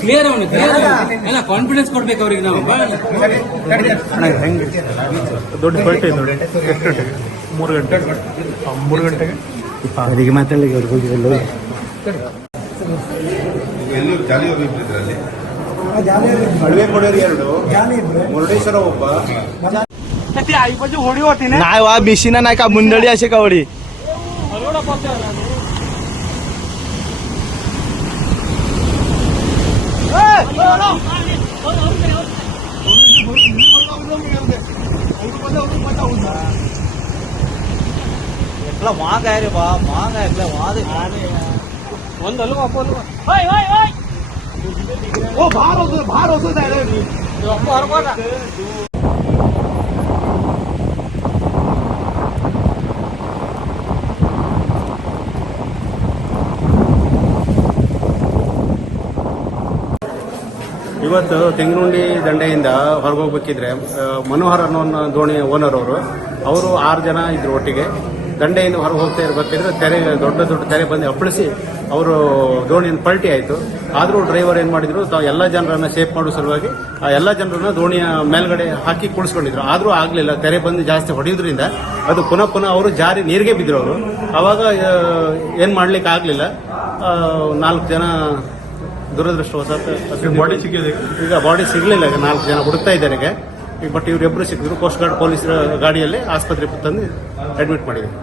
Clear ಎಲ್ಲ confidence ಕೊಡ್ಬೇಕು ಅವ್ರಿಗೆ ನಾವು. ದೊಡ್ಡ ಬಟ್ಟೆ 3 ಗಂಟೆಗೆ ಅವರಿಗೆ ಮಾತಾಡಲಿಕ್ಕೆ ಅವ್ರಿಗೆ ಹೋಗಿರಲ್ಲ. ಅಳವೆ ಕೊಡೋರು 2, ಮುರುಡೇಶ್ವರ ಒಬ್ಬ. नाही वा मिशीना नाही का मुंडळी असे कावडी माग आहे रे बा माग आहे वाद ಒಂದು ಅಲ್ವಾ भार होतो ಇವತ್ತು ತೆಂಗಿನಹುಂಡಿ ದಂಡೆಯಿಂದ ಹೊರಗೆ ಹೋಗ್ಬೇಕಿದ್ರೆ ಮನೋಹರ್ ಅನ್ನೋ ದೋಣಿ ಓನರ್ ಅವರು 6 ಜನ ಇದ್ರು ಒಟ್ಟಿಗೆ. ದಂಡೆಯಿಂದ ಹೊರಗೆ ಹೋಗ್ತಾ ಇರಬೇಕಿದ್ರೆ ತೆರೆ ದೊಡ್ಡ ತೆರೆ ಬಂದು ಅಪ್ಪಳಿಸಿ ಅವರು ದೋಣಿಯನ್ನು ಪಲ್ಟಿ ಆಯಿತು. ಆದರೂ ಡ್ರೈವರ್ ಏನು ಮಾಡಿದ್ರು, ತಾವು ಎಲ್ಲ ಜನರನ್ನು ಸೇಫ್ ಮಾಡೋ ಸಲುವಾಗಿ ಆ ಎಲ್ಲ ಜನರನ್ನ ದೋಣಿಯ ಮೇಲ್ಗಡೆ ಹಾಕಿ ಕುಳಿಸ್ಕೊಂಡಿದ್ರು. ಆದರೂ ಆಗಲಿಲ್ಲ, ತೆರೆ ಬಂದು ಜಾಸ್ತಿ ಹೊಡೆಯೋದ್ರಿಂದ ಅದು ಪುನಃ ಅವರು ಜಾರಿ ನೀರಿಗೆ ಬಿದ್ದರು. ಅವರು ಆವಾಗ ಏನು ಮಾಡ್ಲಿಕ್ಕೆ ಆಗಲಿಲ್ಲ. 4 ಜನ ದುರದೃಷ್ಟವಶಾತ್ ಬಾಡಿ ಸಿಕ್ಕಿದೆ. ಈಗ ಬಾಡಿ ಸಿಗಲಿಲ್ಲ. ಈಗ 4 ಜನ ಹುಡುಕ್ತಾ ಇದ್ದಾರೆ ಈಗ. ಬಟ್ ಇವರಿಬ್ಬರು ಸಿಕ್ಕಿದ್ರು. ಕೋಸ್ಟ್ ಗಾರ್ಡ್ ಪೊಲೀಸರ ಗಾಡಿಯಲ್ಲಿ ಆಸ್ಪತ್ರೆಗೆ ತಂದು ಅಡ್ಮಿಟ್ ಮಾಡಿದ್ದಾರೆ.